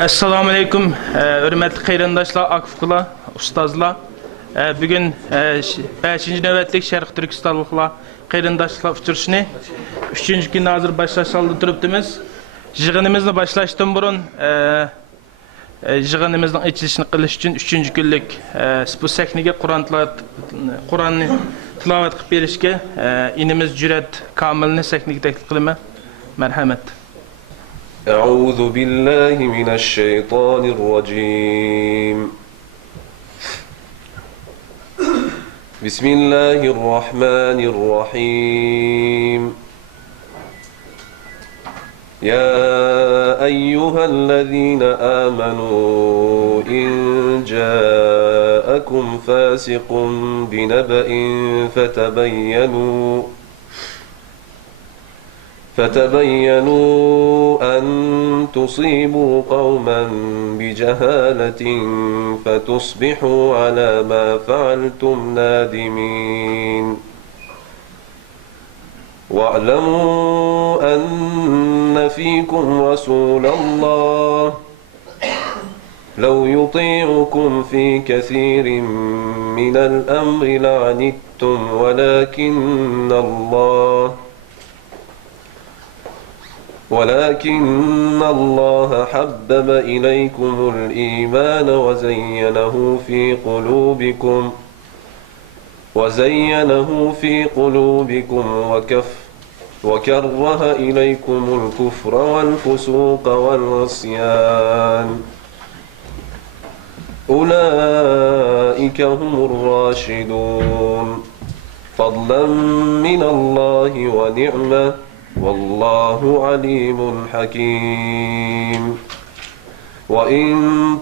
Assalamu alaikum, hürmetli kayrandaşlar, akıfkılar, ustazlar. Bugün 5. nöbetlik Şərq Türkistanlıqlar kayrandaşlar uçuruşunu 3. gün hazır başlaşaldı turupdimiz. Jığınımızla başlaştım burun. Jığınımızın içilişini qilish üçün 3. günlük bu sahniga Qur'anni tilovat qilib berishga inimiz Cüret Kamilni sahniga taklif qilaman. Merhamet. أعوذ بالله من الشيطان الرجيم بسم الله الرحمن الرحيم يا أيها الذين آمنوا إن جاءكم فاسق بنبأ فتبينوا أن تصيبوا قوما بجهالة فتصبحوا على ما فعلتم نادمين واعلموا أن فيكم رسول الله لو يطيعكم في كثير من الأمر لعنتم ولكن الله حبب إليكم الإيمان وزينه في قلوبكم وكره إليكم الكفر والفسوق والعصيان أولئك هم الراشدون فضلا من الله ونعمة والله عليم حكيم وإن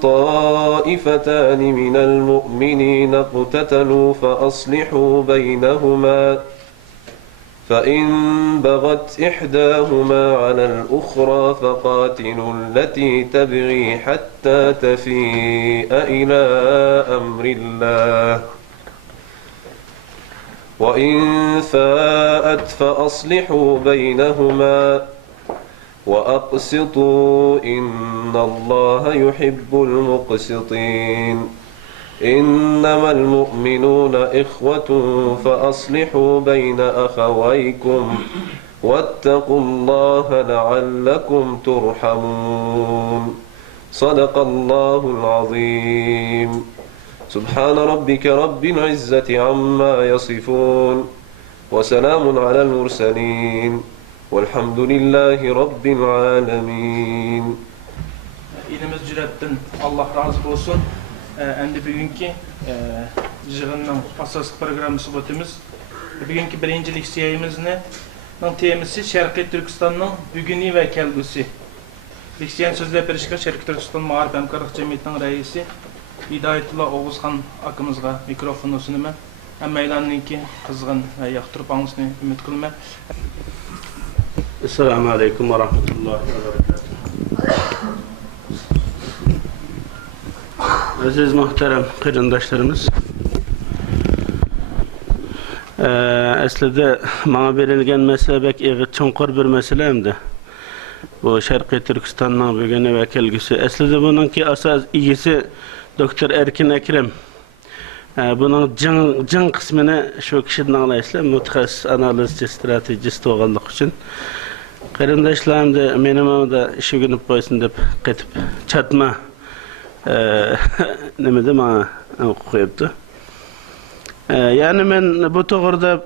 طائفتان من المؤمنين اقتتلوا فأصلحوا بينهما فإن بغت إحداهما على الأخرى فقاتلوا التي تبغي حتى تفيء إلى أمر الله وإن فاءت فأصلحوا بينهما وأقسطوا إن الله يحب المقسطين إنما المؤمنون إخوة فأصلحوا بين أخويكم واتقوا الله لعلكم ترحمون صدق الله العظيم سبحان ربك رب العزة عما يصفون وسلام على المرسلين والحمد لله رب العالمين. İnimiz Cüret'ten Allah razı olsun. Endi bugünkü jığınның asas programmasi botimiz. Bugünkü birinci leksiyamızın temisi Şərqi Türkistanның bugünü ve kelgusi. Leksiyan sözlep berişke Şərqi Türkistan Mağarip Həmkarlıq Cemiyetining raisi Hidayetullah Oğuzxan akımızga mikrofonu sunuman. Hammaylarninki qizg'in va yoqtirib olishini umid qilaman. Assalomu alaykum va rahmatullohi va barakatuh. Aziz muhterem qarindoshlarimiz, aslida bana berilgan masala bek chunqur bir masala hamda. Bu Şərqi Türkistanning bugünü va kelgusi. Aslida buningki asos egisi Doktor Erkin Ekrem. Bunun cın kısmını şu kişiden anlayışla mütəxəssis analizci, stratejist olğanlıq üçün. Qarindaşlarım da mənim da işi günüb qoysun deyib qetib çatma nəmədə mənə qoyubdu. Yani mən bu toğırda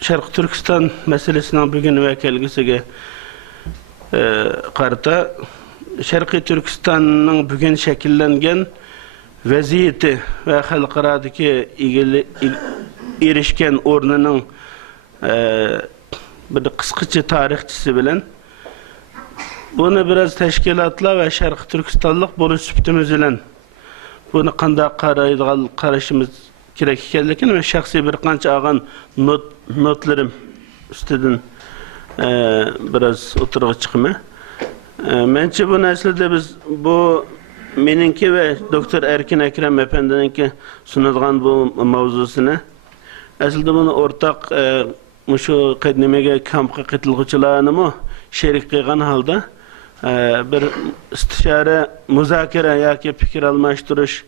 Şərq Türkistan meselesinin bugün və kelgüsüge qarta Şərqi Türkistan'ın bugün şekillengen vaziyeti ve halkaradaki erişken ornunun bir kıskıcı tarihçisi bilen bunu biraz teşkilatla ve Şərqi Türkistanlık buluş süptümüz bilen bunu qanda qarayışımız gerek ekenlikin ve şahsi bir qancha ağan notlarım üstüden biraz oturuğa çıkma. Bence bu neslede biz bu meninki ve Doktor Erkin Ekrem Efendi'ninki sunulgan bu mavzusunu aslında bunu ortak şu qadimege kampga qatılgıçılarını mı şerik qilgan halda bir istişare, muzakara yoki fikr almashtirish,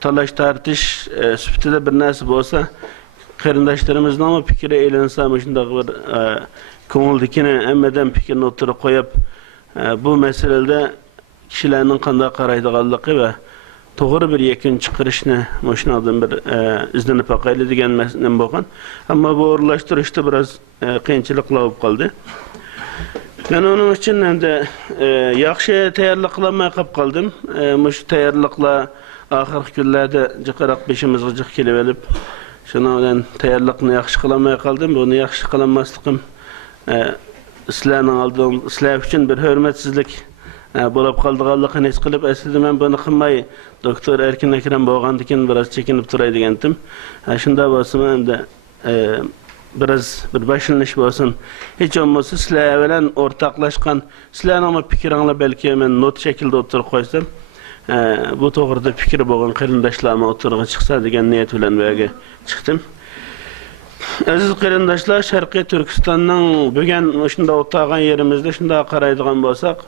talash tartish sifatida bir narsa bo'lsa, qarindoshlarimizni fikri e'linsa, shunday bir ko'ngildagini hammadan fikrni o'tirib qo'yib, bu masalada kishilarning qanday qaraydiganligi va to'g'ri bir yakun chiqarishni shundan bir izlanib boqayli degan masala bo'lgan. Ammo bu o'rlashtirishda biroz qiyinchiliklar bo'lib qoldi. Men onun uchun endi yaxshi tayyorlik qilmay qolib qoldim. Mush tayyorliklar oxirgi kunlarda jiqaroq beshimizga jiq kelib olib, shuning bilan tayyorlikni yaxshi qilmay qoldim. Buni yaxshi qilmasligim sizlarning oldida sizlar uchun bir hurmatsizlik bo'lib qoldiganligini his qilib, aslida men buni qilmay doktor Erkin Akram bo'lgandan biroz chekinib turay degandim. Shunda bo'lsa endi biraz bir başlanış bo'lsin. Hech olmasa sizlar bilan o'rtoqlashgan, sizlarning fikringlar balki men not shaklida o'tirib qo'ysam, bu to'g'rida fikri bo'lgan qarindoshlarga o'tirg'a chiqsa degan niyat bilan bu yerga chiqdim. Aziz qarindoshlar, Sharqiy Turkistonning bugun shunda o'tirgan yerimizda shunda qaraydigan bo'lsak,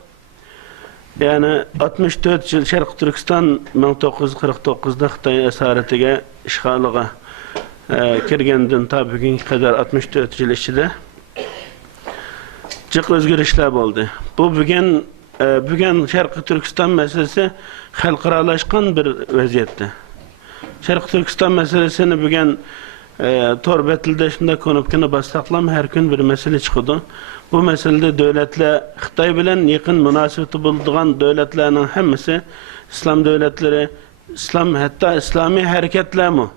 yani 64 yil Sharqiy Turkiston 1949 da Xitoy asaratiga ishg'oliga kirgandan ta bugunga qadar 64 yil ichida jiq o'zgarishlar bo'ldi. Bu bugun Sharqiy Turkiston masalasi xalqaralashgan bir vaziyatda. Sharqiy Turkiston masalasini bugun torbetilde shunda konupkini bastaqlam har kun bir masala chiqadi. Bu masalada davlatlar Xitoy bilan yaqin munosabati bo'lgan davlatlarning hammasi islom davlatlari, hatto islomiy harakatlarmi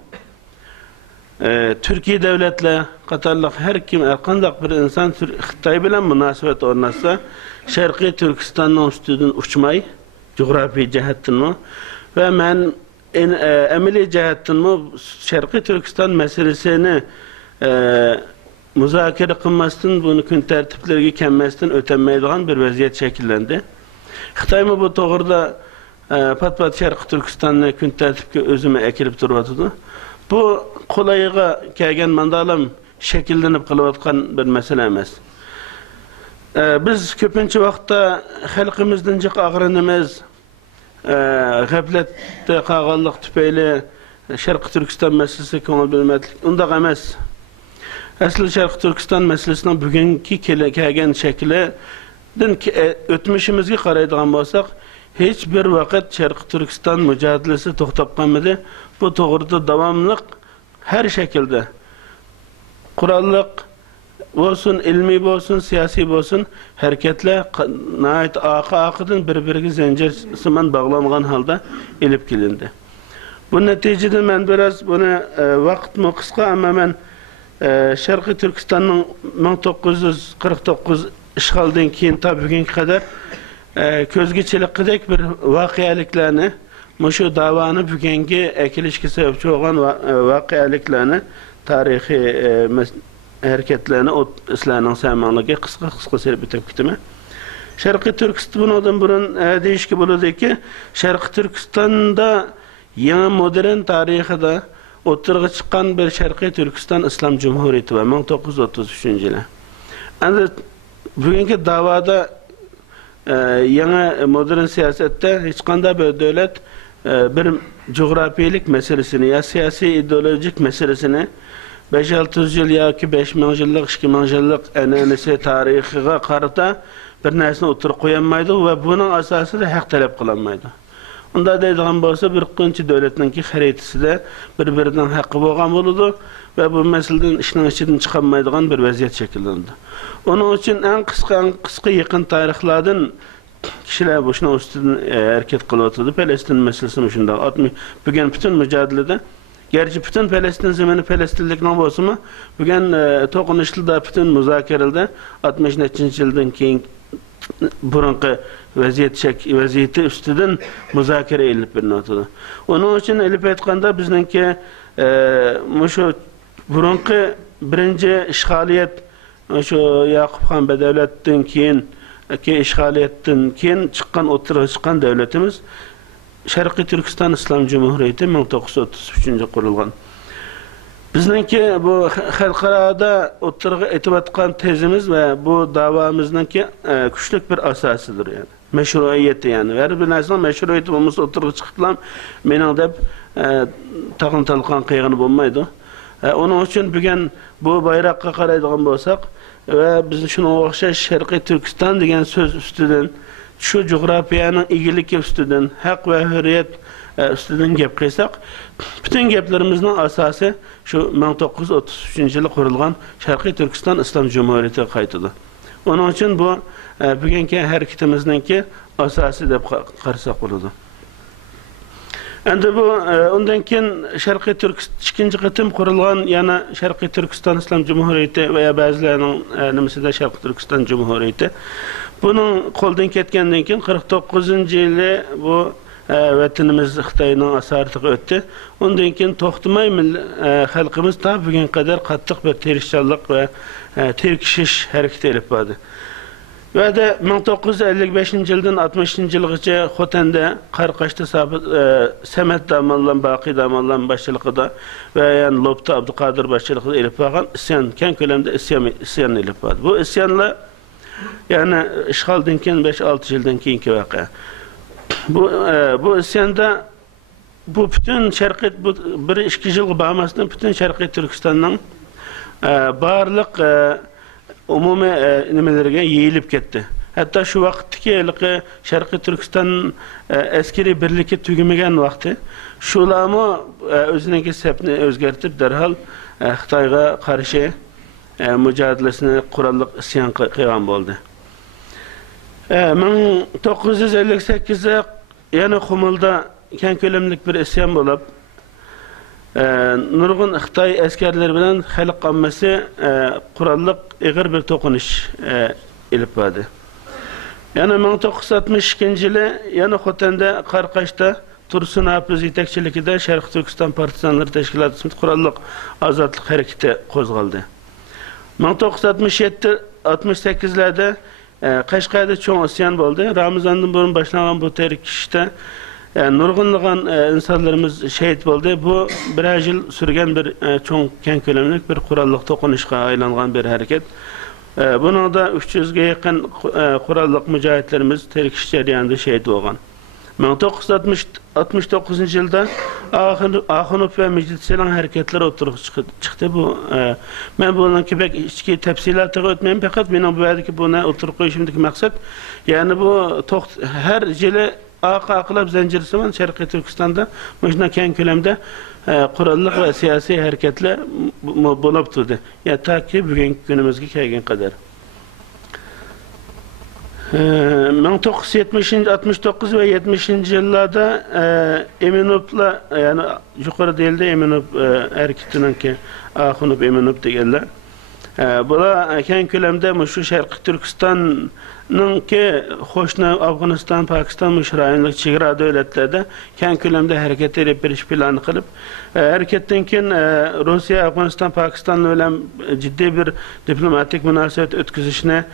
Türkiye devletler qatorliq har kim qanday bir inson Xitoy bilan munosabat o'rnatsa, Sharqiy Turkistonning ustidan uchmay, jo'g'rafiy jihatdan va men amaliy jihatdan Sharqiy Turkiston masalasini muzokara qilmasdan, buni kun tartiblariga kelmasdan o'tolmaydigan bir vaziyat shakllandi. Xitoy bu to'g'rida pat-pat Sharqiy Turkistonni kun tartibga o'zini akirib turyapti. Bu qo'layiga kelgan mandalam shakllanib qilayotgan bir masala emas. Biz ko'pincha vaqtda xalqimizdan jiq og'rinimiz, g'aflatda qolganlik tufayli Sharqiy Turkiston masalasiga ko'ngil bermaslik undaq emas. Asli Sharqiy Turkiston masalasining bugungi kelgan shaklidan o'tmishimizga qaraydigan bo'lsak, hech bir vaqt Sharqiy Turkiston mujodalasi to'xtab qolmadi. Bu to'g'rida davomli her şekilde qurolliq bo'lsin, ilmiy bo'lsin, siyosiy bo'lsin, harakatlar nəhayət aqıdan bir-biriga zincirsimon bog'langan holda elib kelindi. Bu natijada men biraz buni vaqtmi qisqa, ammo men Sharqiy Turkistonning 1949 ishg'oldan keyin ta bugunga qadar ko'zga chiliqqidek bir voqealiklarni, şu davani bugungi akilishga sababchi bo'lgan voqealiklarni, tarixiy harakatlarni sizlarning samonligiga qisqa serib o'tib ketaman. Sharqiy Turkiston bundan burun deyishga bo'ladiki, Sharqiy Turkistonda yangi modern tarixida o'tirg'i chiqqan bir Sharqiy Turkiston Islom Cumhuriyeti var 1933-yili. Endi bugungi davoda yangi modern siyosatda hech qanday bir davlat bir coğrafiyalik meselesini ya siyasi ideolojik meselesini 5-600 yıl yoki 5000 yıllık, 2000 yıllık an'anasi tarixiga qarata bir narsani o'tirib qo'yolmaydi va buning asosida haq talab qilinmaydi. Unda deydigan bo'lsa, bir qancha davlatningki xaritasida bir-biridan haqqi bo'lgan bo'ladi va bu masaladan ishning ichidan chiqolmaydigan bir vaziyat shakllandi. Onun uchun eng qisqa yaqin tarixlardan kishilar bu shuna ustidan harakat qilyapti. Falastin masalasini shunday bugun butun mujodalada, gerçi bütün Falastin zamani Falastinlikning bo'lsa-mu, bugun to'qinishlarda, butun muzokaralarda 60-yildan keyin burunqi vaziyati ustidan muzokara elib berilyapti. Onun uchun elib aytganda bizningki shu burunqi birinchi ishg'oliyat shu Yaqubxon Badavlatdan keyin ishg'oliyatdan keyin o'tirg'i chiqqan davlatimiz Sharqiy Turkiston Islom Cumhuriyeti 1933-yilda qurilgan. Bizningki bu xalqaroda o'tirg'i etayotgan tezimiz va bu davomizninki kuchli bir asosidir yani. meşruiyeti yani. Her bir narsanın meşruiyeti olmasa oturup çıkıplam mening deb taqın talqan qıygını bolmaydı. Onun için bugün bu bayrakka qaraydigan bolsak ve biz şuna o'xshash Sharqiy Turkiston degan söz üstüden şu coğrafyanın ilgiliki üstüden hak ve hürriyet üstüden gap qilsak bütün gaplerimizin asası şu 1933-yılı kurulgan Sharqiy Turkiston İslam Cumhuriyeti qaytıdı. Onun için bu bugünkü hareketimizdeki asası deb qarasak bo'ladi. Endi bu ondan keyin Sharqiy Turkiston ikinci qitim qurilgan yana Sharqiy Turkiston İslam Cumhuriyeti veya bazılarının nimasida Sharqiy Turkiston Cumhuriyeti. Bunun qo'ldan ketgandan keyin 49-yili bu vatanimiz Xitoyning asaratiga o'tdi. Ondan keyin to'xtamay xalqimiz ta bugun qadar qattiq bir tirishchanlik va tevkishish harakati olib bordi. Ve de 1955-yıldan 60-yılgacha Xotanda, Qarqashda Samet Damallan, Baqi Damallan başçılıqida ve yani Lobda Abduqadir başçılıqida elib borgan isyon, keng ko'lamda isyon elib bordi. Bu isyonlar yani işgaldan keyin 5-6 yıldan keyinki voqea. Bu isyonda bu bütün Sharqiy bu 1-2 yilga bormasdan bütün Sharqiy Turkistonning barliq umumiy nimalarga yeyilib ketdi. Hatta şu vaqtdagi Sharqiy Turkiston askeri birligi tugamagan vaqti shularmi o'zining sapni o'zgartib darhol Xitoyga qarshi mücadelesini qurolli isyon qilgan bo'ldi. 1958'de yana Xumulda keng ko'lamli bir isyon bo'lib, nurg'un Xitoy askarlari bilan xalq ommasi qurolli ig'ir bir to'qinish ilib bordi. Yana 1962-yili yana Xotanda, Qarqashda Tursun Hafiz yetakchiligida Sharq Turkiston partizanlari tashkiloti qurolli ozodlik harakati qo'zg'aldi. 1967-68'lerde Qashqarda cho'ng isyon bo'ldi. Ramazondan burun boshlangan bu tarkishda nurg'unlagan insonlarimiz shahid bo'ldi. Bu bir yil surgan bir cho'ng keng ko'lamli bir qurolli to'qinishga aylangan bir harakat. Bunun da 300'e yakın qurolli mujohidlarimiz tarkish jarayonida shahid bo'lgan. 1969 yılda Axunov ve Meclisçilerin hareketleri oturup çıktı. Ben bunun kibek içki tepsilatı ötmeyeyim fakat benim bu yerdeki buna oturup koyuşumdaki maksat yani bu her jili aqlab zincirsiman Sharqiy Turkistonda mujna keng ko'lamda qurolli ve siyasi hareketler bo'lib turdi. Ya ta ki bugungi kunimizga kelgan qadar. 1969 ve 70 yıllarda Eminop'la yani yukarı değil de Eminop hareketinden ki Axunov Eminop deganlar. Bula keng ko'lamda şu Sharqiy Turkistonning ki qo'shni Afg'oniston, Pokiston rayonlik chegara davlatlarda keng ko'lamda harakat etib berish planı qilib, harakatdan keyin Rossiya, Afg'oniston, Pokiston bilan jiddiy bir diplomatik munosabat o'tkazishni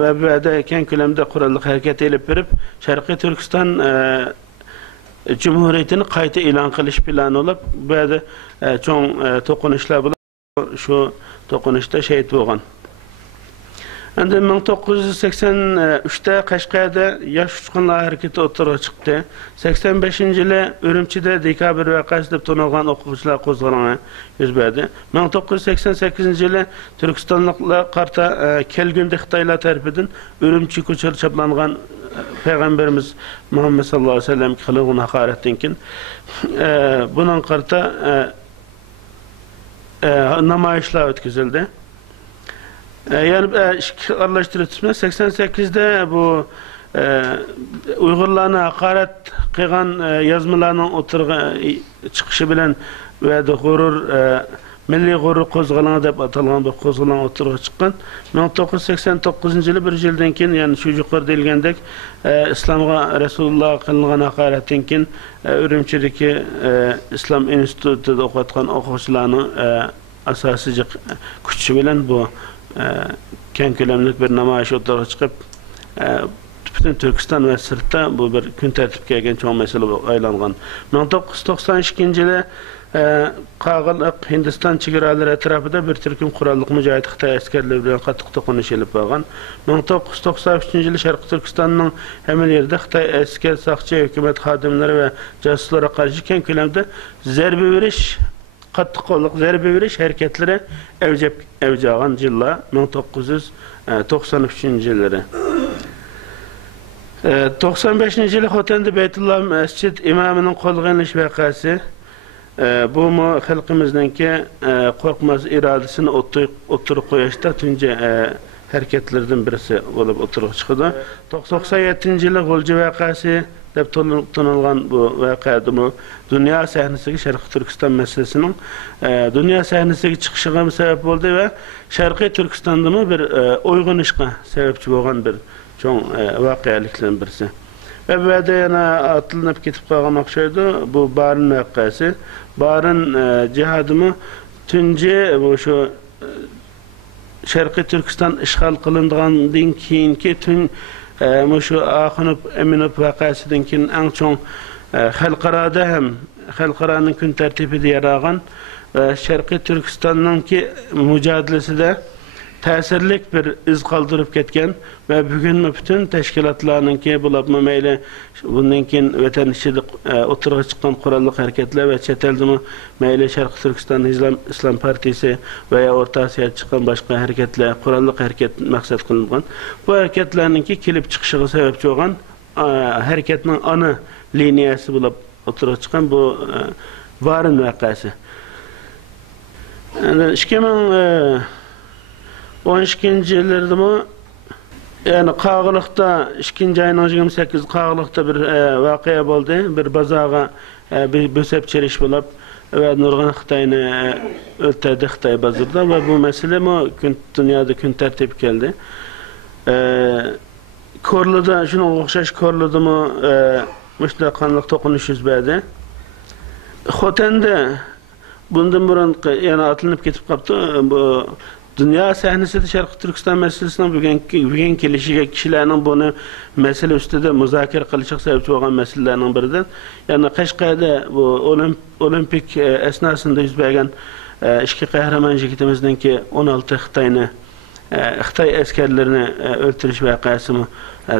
va bu yerda keng ko'lamda qurolli harakat elib berib, Sharqiy Turkiston Cumhuriyetini qayta e'lon qilish plani olib, bu yerda cho'ng to'qinishlar bo'lib, şu to'qinishda shahid bo'lgan. Endi 1983'te Qashqarda yosh uchqunlar harakati o'tirg'i chiqdi. 85-yili Urumchida dekabr voqeasi deb tanilgan o'quvchilar qo'zg'aloni yuz berdi. 1988-yili Turkistonliklar qarta kelgunda Xitoylar tarafidan Urumchi ko'chada chaplangan Peygamberimiz Muhammed sallallohu alayhi vasallam qilgan haqoratdan keyin bunun qarta namayişler ötküzüldü. Yani arlaştırıcısında 88'de bu Uygurlarına hakaret kıygan yazmalarının oturga çıkışı bilen ve de gurur milli gurur kozgalana deb atalgan bir kozgalan oturga çıkan 1989 yılı bir yıldan keyin yani şu yukarı deyilgendek İslam'a Resulullah kılınan hakaretten keyin Ürümçideki İslam Enstitüsü'de okutkan okuvchilarning asosiy kuchi bilan bu keng ko'lamli bir namoyish o'tirg'i chiqib bütün Türkistan ve sırtta bu bir gün tertip gelgen çoğun mesele aylangan. 1992 yılı Qağılıq Hindistan çigaraları etrafında bir Türk'ün kurallık mücahit Xitay askerleri bilen qattiq toqunuş elip bağın. 1993 yılı Şərqi Türkistan'ın hemen yerde Xitay asker, saqçı, hükümet xadimleri ve casuslara karşı keng kölemde zerbe veriş, qattiq qo'lliq zerbe veriş hareketleri evcağın yılla 1993 yılları. 95 yılı Xotan'da Beytullah Mescid imamının qo'lga ilinish vakası. Bu mu halkımızdaki korkmaz iradesini oturup koyuşta tünce hareketlerden birisi olup oturup çıkdı. 97 yılı Gulcu vakası deb tanılgan bu vakada bu dünya sahnesindeki Şərqi Türkistan meselesinin dünya sahnesindeki çıkışına sebep oldu ve Şərqi Türkistan'da mı bir uygun işe sebepçi olan bir çoğun vakayalıkların birisi. Ve böyle yana atılınıp gitip kalmak şeydi bu Barın vakası. Barın cihadımı tünce bu şu Şərqi Türkistan işgal kılındığından keyinki tün şu Axunub Eminub vakasıdan keyin en çoğun xalqarada hem xalqaranın gün tertibi yarağan Şərqi Türkistan'ın ki mücadelesi de təsirlik bir iz kaldırıp ketken ve bugün bütün teşkilatlarının ki bulapma meyle bundan keyin vatan işçilik oturuğa çıkan kurallık hareketler ve çeteldimi meyle Şərqi Türkistan İslam Partisi veya Orta Asya'ya çıkan başka hareketler kurallık hareket maksat kılıngan. Bu hareketlerinin ki kilip çıkışı sebepçi olan hareketinin ana liniyası bulup oturuğa çıkan bu Varın vakası. Yani 12 yıllarda mı yani Qağılıqda 2. ayın 28 Qağılıqda bir vakıya oldu. Bir bazağa bir bösep çeliş bulup ve nurgan Xitayını ötedi Xitay bazırda ve bu mesele mi dünyada gün tertip geldi. Korlu'da şunun okşaş Korlu'da mı müştakanlık tokunuş yüzbedi. Xotan'da bundan burun yani atılınıp gitip kaptı bu dünya sahnesinde Şərqi Türkistan meselesinden bugün gelişecek kişilerin bunu mesele üstünde müzakere kılacak sebepçi olan meselelerden biridir. Yani Qashqar'da bu olimpik esnasında yüzbergen işki kahraman jikitimizden ki 16 Xitay askerlerini öldürüş vakası mı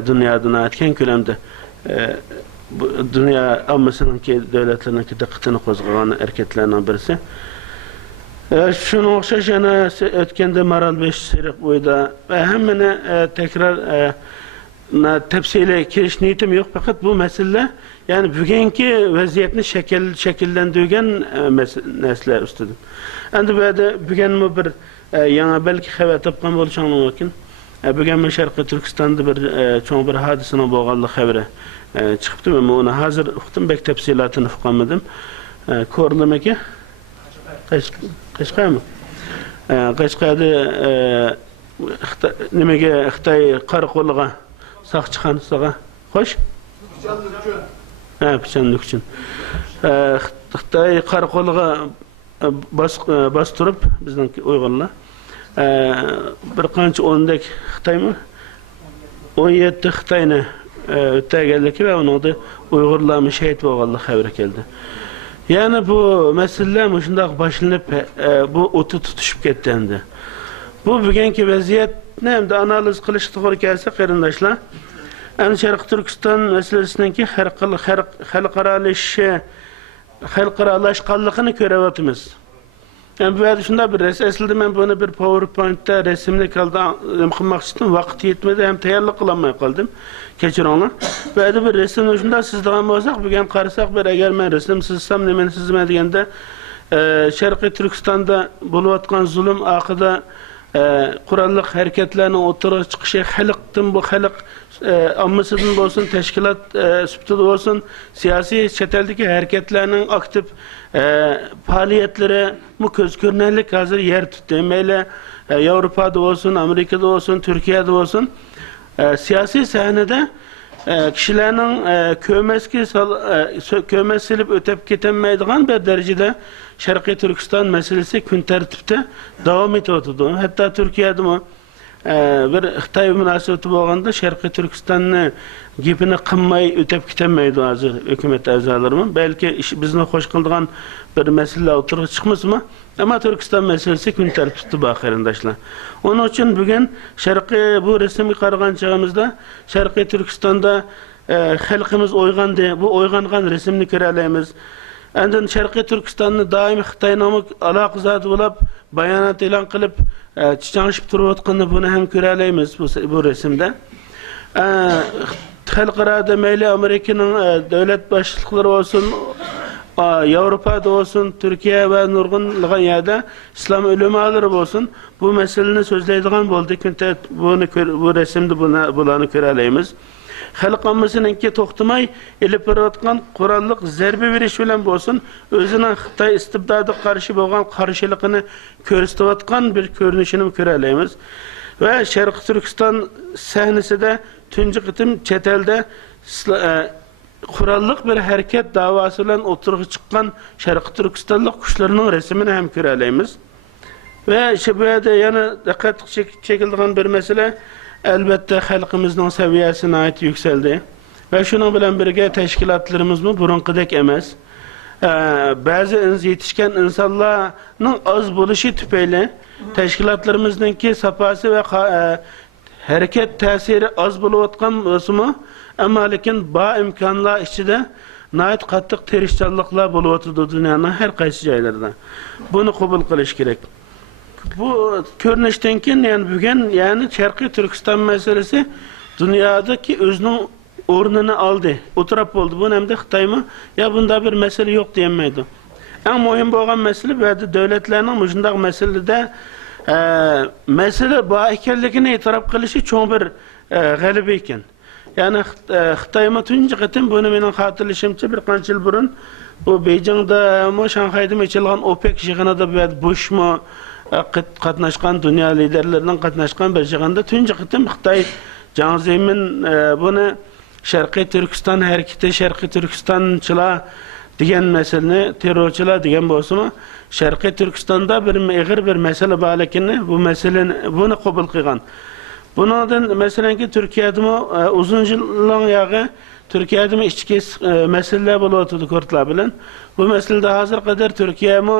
dünyadan atken kölemde dünya ammasının ki devletlerinin ki dikkatini kozgalan hareketlerinden birisi. Şunu okşaş yana ötkende Maral 5 Sirik boyda ve hemen tekrar tepsiyle giriş niyetim yok fakat bu mesele yani bugünkü vaziyetini şekillendirgen mesele üstüdür. Endi böyle bugün bir yana belki haber tapkan olacağını mümkün. Bugün ben Şərqi Türkistan'da bir çoğun bir hadisinin boğallı haberi çıktı ama onu hazır okudum bek tepsilatını fıkamadım. Korlama ki Qashqar mı? Qashqarda nimaga Xitoy qaraqo'liga saq chiqansiga xo'sh? Pichanlik uchun. Xitoy qaraqo'liga bostirib bizning Uyg'urlar bir qancha o'ndak Xitoymi? 17 Xitoyni o'tganligi va unda Uyg'urlar shahid bo'lganligi xabar keldi. Yani bu meseleler şundak başlanıp bu otu tutuşup kettendi. Bu bugünkü vaziyet ne hem de analiz kılış doğru gelse qarindaşlar. Yani Şərqi Türkistan meselesinden ki xalqaralaşqanlığını görüyoruz. Yani böyle şunda bir aslında ben bunu bir PowerPoint'te resimli kaldım qilmak istedim. Vaqt yetmedi hem tayyorlik qilolmay qoldim. Kechiringlar. Böyle bir resim şunda sizdan bo'lsak, bugün qarasak bir agar men resim sizsam nemeni sizme degende Şərqi Türkistan'da bo'layotgan zulm haqida qurolli hareketlerinin oturuğa çıkışı xalqdan bu xalq ammasından olsun, teşkilat sübtida olsun, siyasi çeteldeki hareketlerinin aktif faaliyetleri bu göz görünürlük hazır yer tuttu. Meyle Avrupa'da olsun, Amerika'da olsun, Türkiye'de olsun siyasi sahnede kişilerin kömez silip ötep ketemeydiğin bir derecede Şərqi Türkistan meselesi gün tertipte devam ediyordu. Hatta Türkiye'de mi bir Xitoy munosabati bo'lganda Sharqiy Turkistonni gapini qilmay o'tib ketmaydi hozir hukumat a'zolarimi. Balki bizni xo'sh qiladigan bir masala o'tirib chiqmasmi? Ammo Turkiston masalasi kun tartibida bor qarindoshlar. Onun uchun bugun Sharqiy bu rasmga qaragan chog'imizda Sharqiy Turkistonda xalqimiz uyg'ondi. Bu uyg'ongan rasmni ko'ra olamiz. Andın Sharqiy Turkistonni doim Xitoyning aloqazodi bo'lib, bayonot e'lon qilib, chichangishib turayotganini buni ham ko'ra olamiz bu rasmda. Xalqaro mayli Amerikaning davlat boshliqlari bo'lsin, Yevropada olsun, Türkiye ve nurg'unlagan yerda islom ulamolari bo'lsin, bu masalani so'zlaydigan bo'ldik. Bu rasmda bularni ko'ra olamiz. Xalq ommasiningki to'xtamay elib borayotgan qurolliq zarba berish bilan bo'lsin, o'zining Xitoy istibdodiga qarshi bo'lgan qarshiligini ko'rsatayotgan bir ko'rinishini ko'ra olamiz. Va Sharqiy Turkiston sahnasida tunji qitim chet elda qurolliq bir harakat davosi bilan o'tirg'i chiqqan Sharqiy Turkistonlik kuchlarning rasmini ham ko'ra olamiz. Va shu yerda yana diqqat chekiladigan bir masala, albatta xalqimizning saviyasi nihoyat yuksaldi. Va shuning bilan birga tashkilotlarimizmi burunqidek emas. Ba'zi yetishgan insonlarning oz bo'lishi tufayli tashkilotlarimizningki safosi va harakat ta'siri oz bo'layotgan bo'lsa-mu, ammo lekin ba imkonlar ichida nihoyat qattiq tirishchanliklar bo'layotdi dunyoning har qaysi joylarida. Buni qabul qilish kerak. Bu ko'rinishdan keyin bugun Sharqiy Turkiston masalasi dunyodagi o'zining o'rnini oldi. O'tirib bo'ldi. Bu hamda Xitoymi? Bunda bir masala yo'q deyilmaydi. Eng muhim bo'lgan masala bu davlatlarning shunday masalada masala bor ekanligini e'tirof qilishi cho'ng bir g'alaba ekan. Yani Xitoyma tunji qitim buni mening xotirlashimcha bir qancha yil burun bu Beijingda, Shanxayda ochilgan OPEC yig'inida Bushmi qatnashgan dunyo liderlarining qatnashgan bir yig'inda tunji qitim Xitoy Jiang Zemin buni Sharqiy Turkiston harakati, Sharqiy Turkistonchilar degan masalani terrorchilar degan bo'lsa-mu, Sharqiy Turkistonda bir ig'ir bir masala bor ekanini, bu masalani buni qabul qilgan. Bundan masalanki Turkiyadami uzun yillar yağı Turkiyadami ichki masalalar bo'layotdi kurtlar bilan. Bu masalada hozir qadar Turkiyami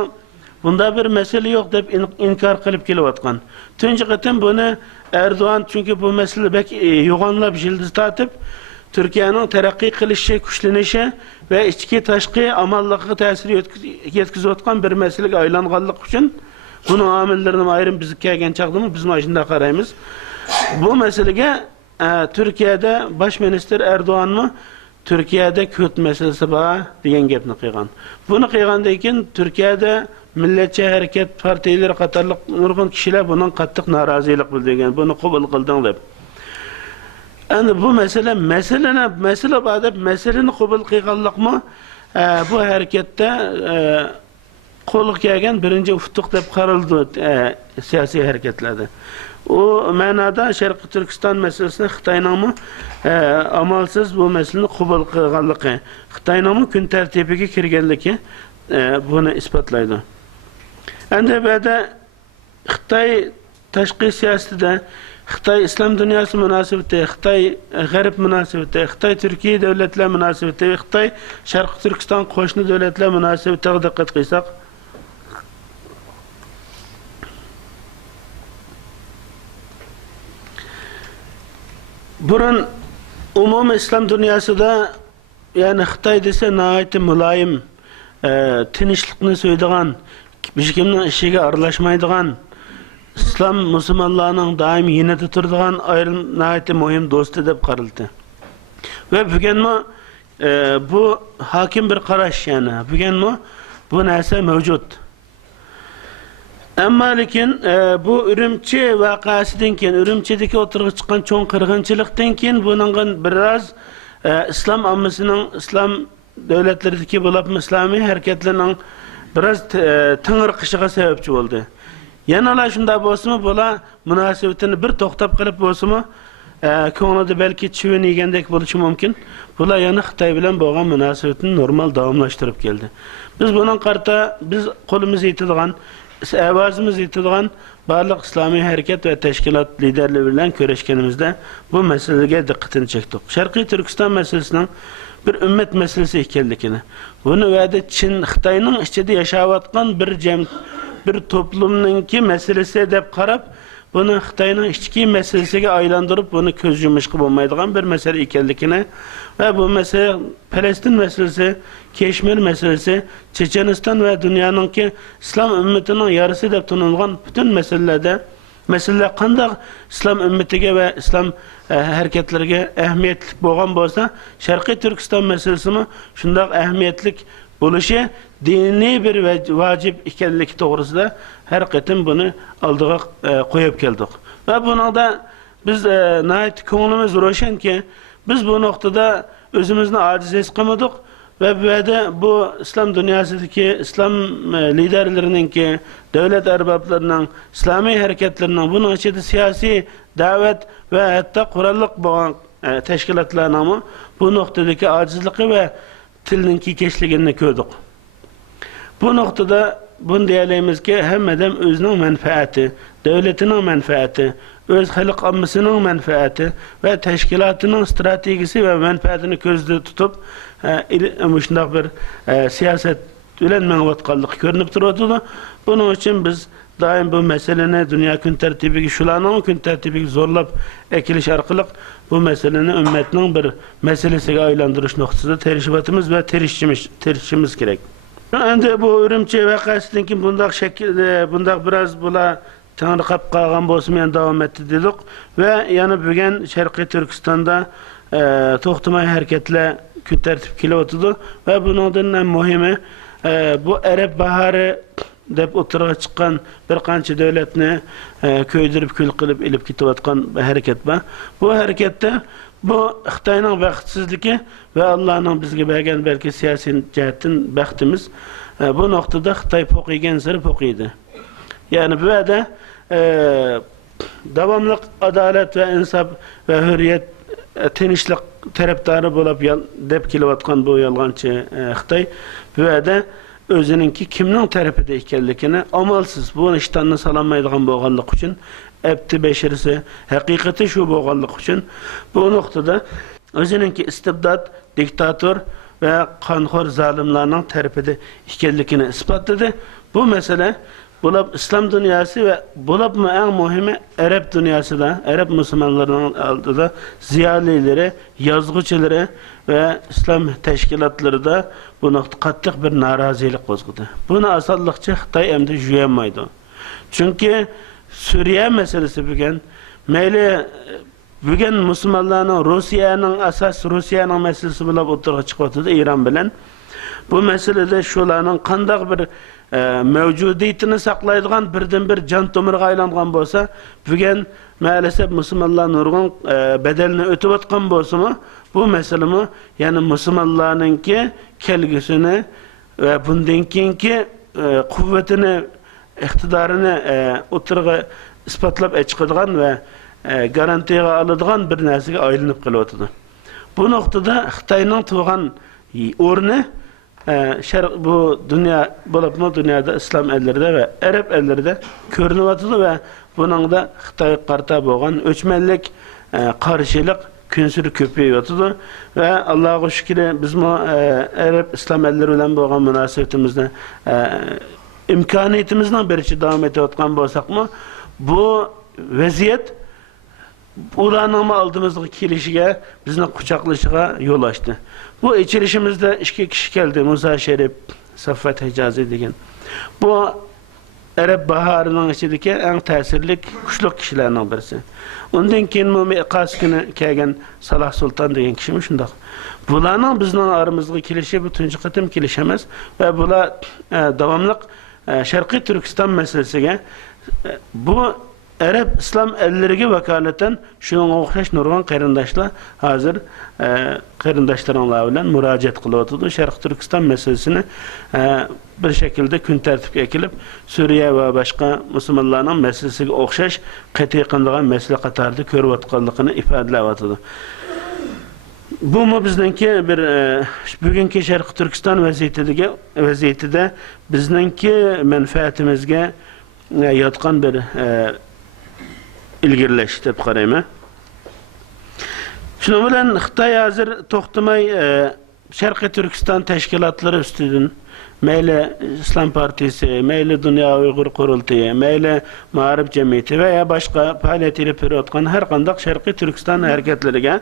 bunda bir masala yo'q deb inkor qilib kelayotgan. Tunji qitim buni Erdo'g'an çünkü bu masala bek yo'g'onlab yildiz tatib Türkiye'nin taraqqiy qilishi, kuchlanishi ve ichki tashqi amalligiga ta'sir yetkazayotgan bir masalaga aylanganlik uchun buni omillerini ayrim bizga kelgan chaqdimi biz mana shunday qaraymiz. Bu meseleге Türkiye'de baş minister Erdoğan mı Türkiye'de Kürt meselesi var degan gapni qilgan. Buni qilgandan keyin Türkiye'de Milletçi Hareket Partiyalar qatorliq nurg'un kishilar bundan qattiq norozilik bildirgan. Buni qabul qilding deb. Endi bu mesele bor deb meseleni qabul qilganlikmi bu harakatda qo'lga kelgan birinchi uftuq deb qaraldi siyosiy harakatlarda. O ma'noda Sharqiy Turkiston masalasini Xitoyning amalsiz bu masalani qabul qilganligi, Xitoyning kun tartibiga kirganligi buni isbotlaydi. Endi bu yerda Xitoy tashqi siyosatida Xitoy islom dunyosi munosabati, Xitoy g'arb munosabati, Xitoy Turkiya davlatlar munosabati, Xitoy Sharqiy Turkiston qo'shni davlatlar munosabatiga diqqat qilsak, burun umum İslam dünyasida yani Xitoy desa nihoyat muloyim, tinchlikni so'yadigan, hech kimning ishiga aralashmaydigan, islom musulmonlarning doim yonida turadigan ayrim nihoyat muhim do'sti deb qaraldi. Va bugunmi bu hokim bir qarash bugunmi bu narsa mavjud. Ammo lekin bu Urumchi voqeasidan keyin, Urumchidagi o'tirg'i chiqqan cho'ng qirg'inchilikdan keyin buningdan biroz islom ommasining, islom davlatlaridagi bo'lib islomiy harakatlarning biroz ting'irqishiga sababchi bo'ldi. Yana shunday bo'lsa-mu, bular munosabatini bir to'xtab qilib bo'lsa-mu, ko'nglida balki chivin yegandek bo'lishi mumkin. Bular yana Xitoy bilan bo'lgan munosabatni normal davomlashtirib keldi. Biz bundan qarta biz qo'limiz yetadigan avazimiz yetadigan barliq islomiy harakat va tashkilot liderlari bilan ko'rishganimizda bu masalaga diqqatini chekdik. Sharqiy Turkiston masalasining bir ummat masalasi ekanligini, buni va'da Çin Xitoyning ichida yashayotgan bir toplumningki masalasi deb qarab, buni Xitoyning ichki masalasiga aylantirib, buni ko'z yumishqa bo'lmaydigan bir masala ekanligini va bu masala Falastin masalasi, Keşmir masalasi, Checheniston va dunyoningki islom ummatining yarisi deb tanilgan butun masalalar qanday islom ummatiga va islom harakatlariga ahamiyatli bo'lgan bo'lsa, Sharqiy Turkiston masalasimi shunday ahamiyatli bo'lishi diniy bir vacib ekanligi to'g'risida har qatim buni oldiga qo'yib keldik. Va buningda biz nəhayət ko'nglimiz ro'shanki, biz bu nuqtada o'zimizni ojiz his qilmadik va bu yerda bu islom dunyosidagi islom liderlarininki, davlat arboblarining, islomiy harakatlarining, buning ichida siyosiy da'vat va hatto qurolliq bo'lgan tashkilotlarning bu nuqtadagi ojizligi va tilninki kechligini ko'rdik. Bu nuqtada bunu deyalayimizki, hammadan o'zining manfaati, davlatining manfaati, o'z xalq ommasinin manfaati va tashkilotining strategiyasi va manfaatini ko'zda tutib, shunday bir siyosat bilan mengayotganligi ko'rinib turadi. Buning uchun biz doim bu masalani dunyo kun tartibiga, shularning kun tartibiga zo'rlab ekilish orqali bu masalani ummatning bir masalasiga aylantirish nuqtasida tirishimiz va tirishimiz kerak. Endi bu Urumchi voqeasidan keyin bunday biroz bular tanqab qolgan bo'lsa, men davom etdi dedik va yana bugun Sharqiy Turkistonda to'xtamay harakatlar kun tartib kelyapti va buningdan ham muhimi bu Arab bahori deb o'tirib chiqqan bir qancha davlatni ko'ydirib kul qilib ilib ketayotgan harakat bor. Bu harakatda bu Xitoyning baxtsizligi va Allohning bizga bergan balki siyosiy jihatdan baxtimiz bu nuqtada Xitoy po'qigan sari po'qiydi. Ya'ni bu yerda davomli adolat va insof va hurriyat tinchlik tarafdori bo'lib deb kelayotgan bu yolg'onchi Xitoy bu yerda o'zininki kimning tarafida ekanligini amalsiz bu ishtonni salamaydigan bo'lganligi uchun abdi bashirsi haqiqati shu bo'lganligi uchun bu nuqtada o'zininki istibdod, diktator va qonxo'r zolimlarning tarafida ekanligini isbotladi. Bu masala bulab islom dunyosi va bulabmi eng muhimi Arab dunyosida, Arab musulmonlarining oldida ziyolilari, yozuvchilari va islom tashkilotlarida buni qattiq bir norozilik qo'zg'adi. Buni asonlikcha Xitoy endi juyolmaydi. Chunki Suriya masalasi bugun musulmonlarning Rossiyaning masalasi bilan o'tirib chiqyapti Eron bilan. Bu masalada shularning qanday bir mevcudiyetini saqlaydigan birdan-bir jon tomirga aylangan bo'lsa, bugun maalesef musulmonlar nurg'un bedelini o'tayotgan bo'lsa-mu, bu masalami, ya'ni musulmonlarningki kelgusini va bundan keyingi quvvatini, iqtidorini o'tirg'a isbotlab chiqadigan va garantiyaga oladigan bir narsaga aylanib qelyapti. Bu nuqtada Xitoyning tug'an o'rni bu dünya dünyada İslam ellerinde ve Arap ellerinde görünüyordu ve bunun da Xitoy qarta bo'lgan o'chmanlik, qarshilik kunsiri ko'payyapti ve Allohga shukr biz Arab İslam elleri bilan bo'lgan munosabatimizni imkoniyatimizdan bericha davom etayotgan bo'lsak-mu, bu vaziyat ularning oldimizga kelishiga, bizni quchoqlashiga yo'l ochdi. Bu ichirishimizda ikki kishi keldi, Musa Sharif, Saffat Hijozi degan. Bu Arab bahorining ichidagi eng ta'sirli, kuchli kishilarning birisi. Undan keyin Qasqini kelgan Salah Sultan degan kishimi shundoq. Bularning bizning aramizga kelishi bu tunji qatim kelish emas va bular davomli Sharqiy Turkiston masalasiga bu Arab İslam elleriga vakolatan shunga o'xshash nurg'un qarindoshlar hozir qarindoshlarlar bilan murojaat qilyapti. Sharqiy Turkiston masalasini bir shaklda kun tartibga kelib, Suriya va boshqa musulmonlarning masalasiga o'xshash qat'iy qiladigan masala qatorida ko'rayotganligini ifodalayapti. Bu mu bizningki bir bugungi Sharq Turkiston vaziyatida bizningki manfaatimizga yotgan bir ilgirlash deb qarayman. Shuning bilan Xitoy hozir to'xtamay Sharqiy Turkiston tashkilotlari ustidan mayli Islom partiyasi, mayli Dunyo Uyg'ur qurultiyi, mayli Ma'rif jamiyati va ya boshqa faoliyat olib berayotgan har qanday Sharqiy Turkiston harakatlariga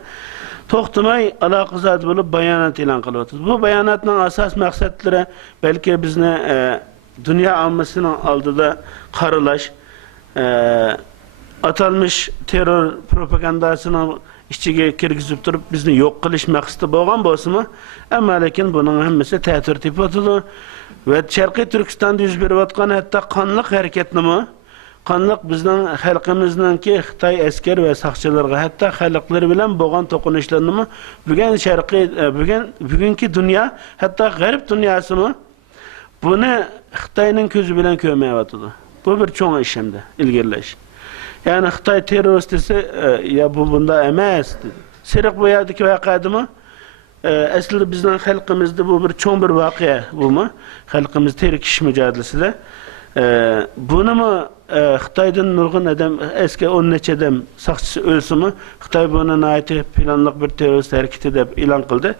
to'xtamay aloqazod bo'lib bayonot e'lon qilyapti. Bu bayonotning asos maqsadlari balki bizni dunyo ommasining oldida qaralash, atalmış terror propagandasini ichiga kirgizib turib bizni yo'q qilish maqsadi bo'lgan bo'lsa-mu, ammo lekin buning hammasi ta'tir tepotidi va Sharqiy Turkistonda yuz berayotgan hatto qonliq harakatnimi, qonliq bizning xalqimizningki Xitoy askar va saqchilarga hatto xalqlar bilan bo'lgan to'qinishlarni bugungi dunyo, hatto g'arb dunyosimi buni Xitoyning ko'zi bilan ko'rmayotdi. Bu bir cho'ng ish hamda ilgirlash. Yani Xitoy terrorist dese ya bu bunda emas. Seriq bu yerdeki vaqadimi? Aslında bizning xalqimizda bu bir cho'ng bir voqea bumi? Xalqimiz terikish mücadelesida. Bunu mu Xitoydan nurg'un adam, eski 10 necha adam saqchisi o'lsimi, Xitoy buni nayati planliq bir terrorist harakati deb e'lon qildi.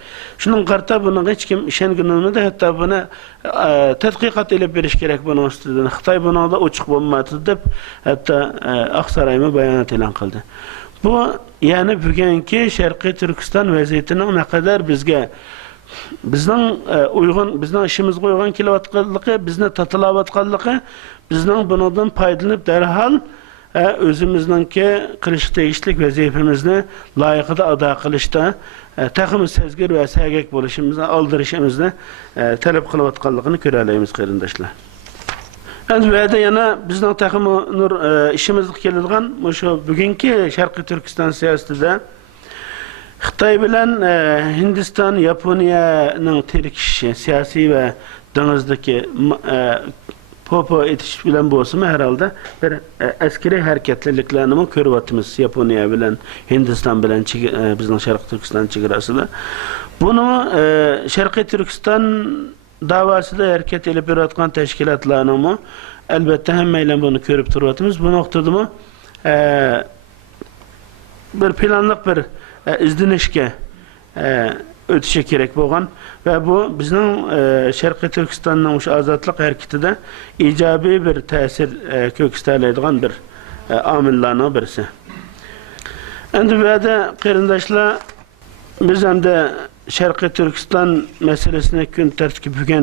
Shuning qarta buni hech kim ishonganida, hatto buni tadqiqot elib berish kerak buning ustidan. Xitoy buningda ochiq bo'lmadi deb hatto Oqsaroymi bayonot e'lon qildi. Bu yani bugungi Sharqiy Turkiston vaziyatining naqadar bizga bizning ishimizga uyg'un kelayotganligi, bizni tatilayotganligi, bizning bundan foydalanib darhol o'zimizningki qilish tegishli vazifamizni loyiqida ado qilishda taxmiz sezgir va sagak bo'lishimizni, oldirishimizni talab qilayotganligini ko'ra olamiz qarindoshlar. Endi bu yerda yana bizning taxmi nur ishimizga keladigan shu bugungi Sharqiy Turkiston siyosatida Xitoy bilan Hindiston, Yaponiyaning terikishi, siyosiy va dengizdagi popo etish bilan bo'lsa-mu, herhalde bir askariy harakatliliklarni ko'ryapmiz Yaponiya bilan, Hindiston bilan bizning Sharqiy Turkiston chegarasida. Buni Sharqiy Turkiston davasida harakat elib berayotgan tashkilotlarni albatta hammaylar buni ko'rib turyapmiz. Bu nuqtadami bir planliq bir izlanishga o'tishi kerak bo'lgan va bu bizning Sharqiy Turkistonning o'sha ozodlik harakatida ijobiy bir ta'sir ko'rsatadigan bir omillarning birisi. Endi bu yerda qarindoshlar biz hamda Sharqiy Turkiston masalasini kun tartibiga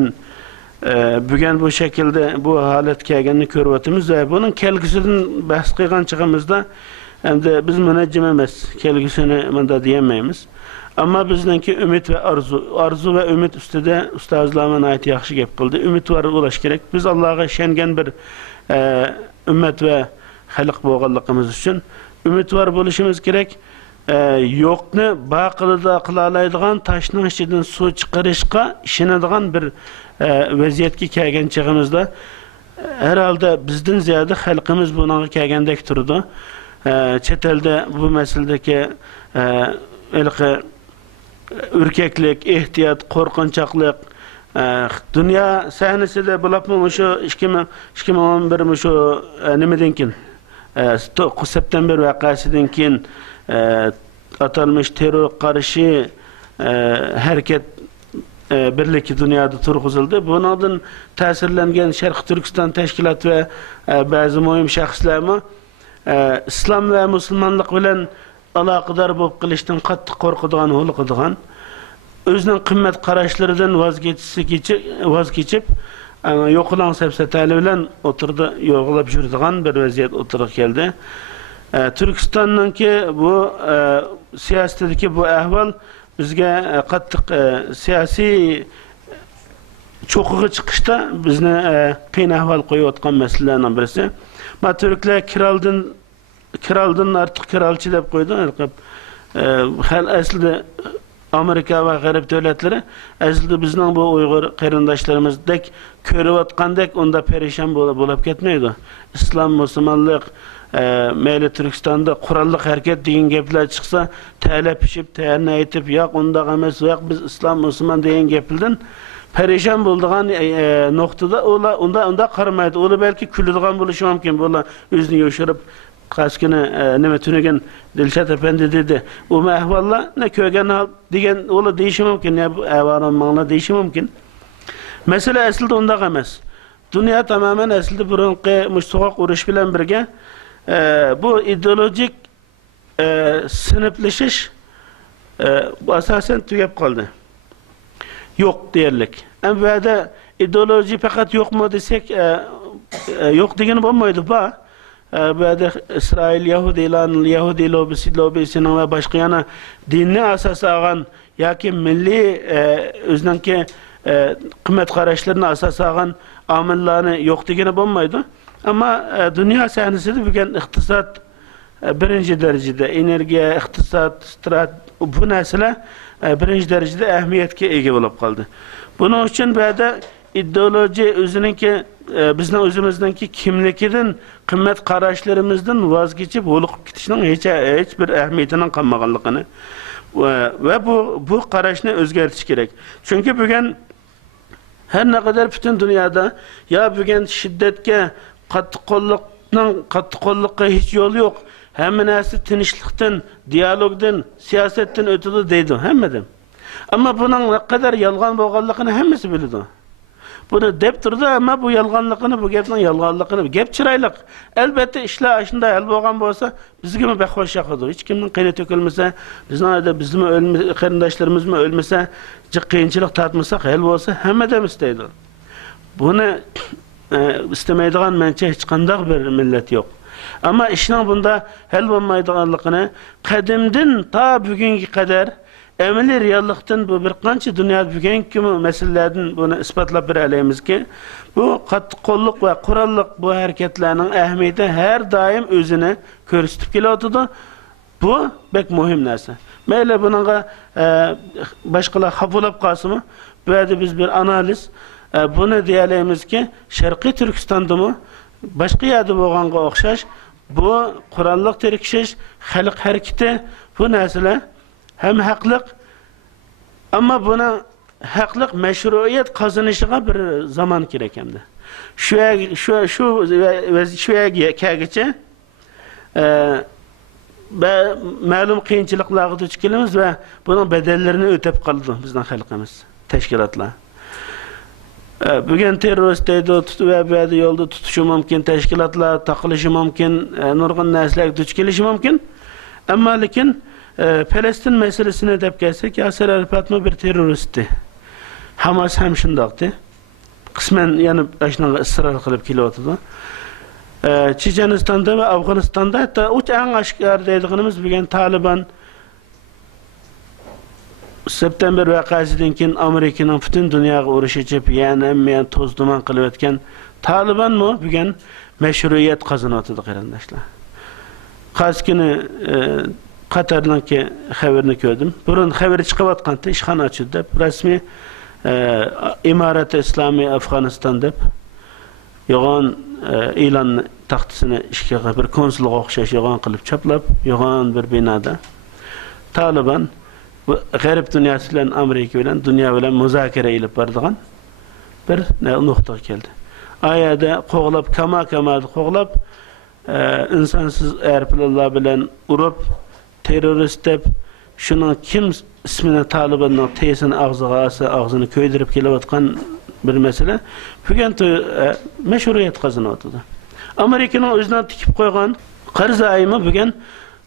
bugun bu shaklda bu holatga kelganini ko'ryapmiz va buning kelgusidan bahs qilgan chig'imizda endi biz munajjim emas, kelgusini bunda deyolmaymiz. Amma bizningki umid va arzu va umid ustida ustozlarimiz aytib yaxshi gap qildi. Umid var bo'lish kerak. Biz Allohga ishongan bir ummat va xalq bo'lganligimiz uchun umid var bo'lishimiz kerak. Yo'qni baqilida qila oladigan, tashning ichidan suv chiqarishga ishonadigan bir vaziyatga kelgan chig'imizda herhalde bizdan ziyada xalqimiz bunga kelgandek turdi. Chet elda bu masaladagi ürkeklik, ehtiyot, qo'rqinchoqlik dunyo sahnasida bo'libmi shu 2011 shu nimadan keyin 9 september voqeasidan keyin atalmış terror qarshi harakat birligi dunyoda turg'izildi. Bundan ta'sirlangan Sharq Turkiston tashkiloti va ba'zi muhim shaxslarmi islom va musulmonlik bilan aloqador bo'lib qilishdan qattiq qo'rqadigan, ho'liqadigan, o'zining qimmat qarashlaridan voz kechib, yo'qolan safsatali bilan o'tirdi, yo'g'ilab yuradigan bir vaziyat o'tirib keldi. Turkistonningki bu siyosatdagi bu ahvol bizga qattiq siyosiy cho'qiga chiqishda bizni qiyin ahvol qo'yayotgan masalalarning birisi. Turklar kiraldan artık kiralçı deb qo'ydi. Aslida Amerika va g'arb davlatlari aslida bizning bu Uyg'ur qarindoshlarimizdek ko'rayotgandek unda perişan bo'lib ketmaydi. Islom, musulmonlik, Meyli Türkistan'da Kurallık hareket deyin gepler çıksa telepişip, teğerine aytip, yak ondaq emes, yak biz İslam, Müslüman deyin gepilden perişan bulduğun noktada onda qaramaydı. Ola belki külüdüğün buluşu mümkün. Ola yüzünü yoşurup kaskını neme tünegen Dilşat Efendi dedi. O mehvalla ne kögen al degen ola deyişi mümkün. Ne evaran mağla deyişi mümkün. Mesela esilde ondaq emes. Dünya tamamen esilde burunqi müştuğaq uruş bilen birge bu ideolojik sınıflaşış asasen tüyep kaldı. Yok deyerlik. Evvelde ideoloji fakat yok mu desek yok degeni olmaydı ba. Böyle İsrail Yahudi lobisinin ve başka yana dinni asas ağan ya ki milli özünki kıymet karışlarına asas ağan amillarını yok degeni olmaydı. Ama dünya sahnesinde bugün iktisat birinci derecede enerji, iktisat, bu mesele birinci derecede ehemmiyetke ege olup kaldı. Bunun için böyle ideoloji özününki bizden özümüzdeki kimlikinin kıymet karışlarımızdan vazgeçip olup gitişinin hiçbir ehemmiyetinin kalmaganlığını ve bu karışını özgertiş gerek. Çünkü bugün her ne kadar bütün dünyada ya bugün şiddetke katı kollukka hiç yol yok. Hemen nesi tinçlikten, diyalogdan, siyasetten ötürü deydi. Hemmedim. Ama bunun ne kadar yalgan boğanlığını hemmesi bildi. Bunu dep durdu ama bu yalganlığını, bu gepnin yalganlığını, gep çıraylık. Elbette işler aşında el boğan bolsa bizge mi bekhoş yakıdı. Hiç kimin kıyne tökülmese, bizim karındaşlarımız mı ölmese, kıyınçılık tatmasak el bolsa hemmedem isteydi. Bunu istemeydiğen mençe hiç kandak bir millet yok. Ama işin bunda hel olmaydıqanlığını kadimden ta bugünkü kadar emeli reallıqdan bu bir qancha dünya bugünkü meselelerden bunu ispatlab beraleymiz ki bu qattiq qo'lliq ve quralliq bu hareketlerinin ehemmiyeti her daim özünü körüstüp kelatıdı. Bu bek muhim narsa. Meyle bununla başkalar hafulab qalsımı böyle biz bir analiz bunu deyaleymiz ki Şarkı Türkistan'da mı başka yerde boğanğa oxşaş bu Kur'anlık terkişiş, halk hareketi bu mesele hem haklık ama buna haklık meşruiyet kazanışına bir zaman gerek hem de. Şuya kâgiçe malum kıyınçılıklarga duç kelimiz ve bunun bedellerini ötep kaldı bizden halkımız, teşkilatlar. Bugün terörist deydi ve böyle yolda tutuşu mümkün, teşkilatlar takılışı mümkün, nurgun nesler duç kelişi mümkün. Ama lakin Palestin meselesine dep gelsek Yasir Arafat mı bir teröristti. Hamas hem şundaktı. Kısmen yani aşına ısrar kılıp kilotudu. Çiçenistan'da ve Afganistan'da hatta uç en aşikar dediğimiz bugün Taliban September vakasından keyin Amerika'nın bütün dünyaya uruş edip yani toz duman kılıp etken Taliban mı bugün meşruiyet kazanıyordu kardeşler. Kaskini Katar'dan ki haberini gördüm. Burun haberi çıkıvatkandı işxana açıldı. Resmi İmarat-ı İslami Afganistan'da yoğun ilan taxtısını işe bir konsulluğa oxşaş yoğun kılıp çaplap yoğun bir binada Taliban Garip dünyası bilen Amerika bilen dünya bilen müzakere edip bardığan bir nokta geldi. Ayada qoğlap kama qoğlap insansız erpilallah bilen urup terörist dep şunun kim ismini Taliban'ın tesini ağzını köydirip kelavatkan bir mesele. Bugün meşruiyet kazanıyordu. Amerika'nın özüne tikip koygan qarz ayımı bugün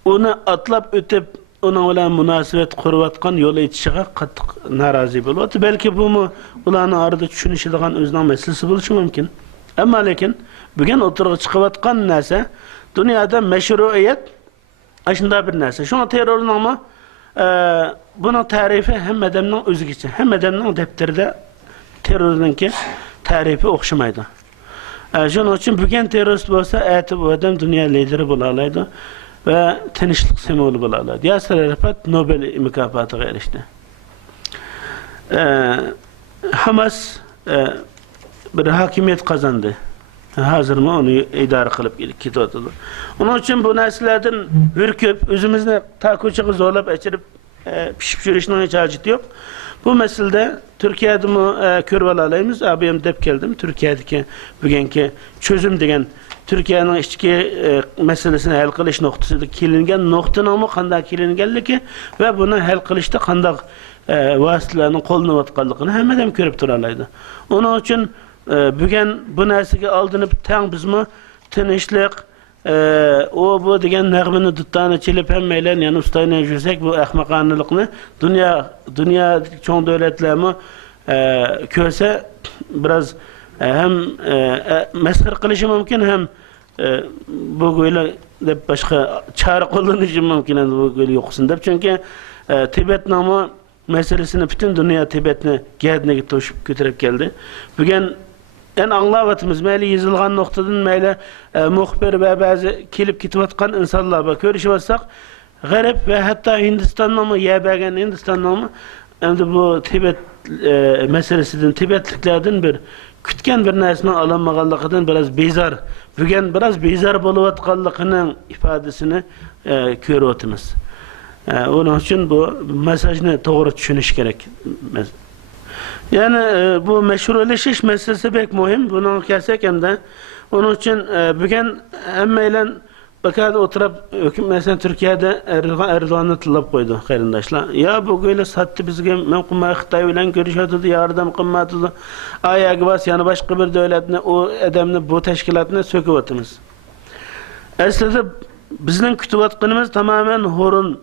onu atlap ötep onun bilen münasebet kuruvatkan yola yetişiğe qattiq narazi bolup belki bu mu ulanın arada düşünüşüdüğün özüne meselesi buluşu mümkün. Ama lakin bugün oturuğa çıkıvatkan nese dünyada meşruiyet aşında bir nese. Şuna terörün ama bunun tarifi hem edemden özü geçin. Hem edemden depterde terörünki tarifi okşamaydı. Şunun için bugün terörist olsa eti bu adam dünya lideri bulalaydı ve tinçlik sembolü bulalaydı. Yasir Arafat Nobel mükafatına erişti. Hamas bir hakimiyet kazandı. hazırmı onu idare kılıp ketyaptylar. Onun için bu narsalardan hürküp özümüzni ta ko'chaga zorlap açırıp pişip jürishning hech hojati yo'q. Bu meselede Türkiye'de mi körüp alayımız? Abim dep geldim. Türkiye'deki bugünkü çözüm degen Türkiye'nin ichki meselesini hal qilish nuqtasida kelingan nuqtaning qanday kelinganligi ve bunu hal qilishda qanday vositalarni qo'llanayotganligini hammadan ko'rib tura oladi. Onun için bugün bu narsaga oldinib tang bizmi tinchlik o bu degan nag'mini duttani chilib hammaylar yana ustayna yursak bu ahmoqonlikni dünya cho'ng davlatlarmi ko'rsa biraz hem mesxir qilishi mumkin hem bu go'ylar deb boshqa chora qo'llanishi mumkin bu go'ylar yo'qsin deb chunki Tibet nomi meselesini bütün dünya Tibetni gerdiniga to'shib ko'tarib keldi. Bugün en anlavatımız meyli yazılgan noktadan meyli muhbir ve bazı kelip gitiyotgan insanlarla görüşüyorsak garip ve hatta Hindistan'la mı yebeğen Hindistan'la mı bu Tibet meselesinden Tibetliklerden bir kütken bir nesne alanmaganlıktan biraz bezar bugün biraz bezar boluvatganlıkının ifadesini görüyoruz. Onun için bu mesajını doğru düşünüş gerek. Yani bu meşruleşiş meselesi pek mühim. Bunu kelsek hem de onun için bugün hemmeyle bakar oturup mesela Türkiye'de Erdoğan'ı tılap koydu hayırdaşlar. Ya bu böyle sattı bizge men kuma Xitoy bilan görüşüyordu, yardım qilmadi. Ayağı bas yani başka bir devletni o adamni bu teşkilatni söküp atımız. Aslında bizden kütüvatqanımız tamamen Horun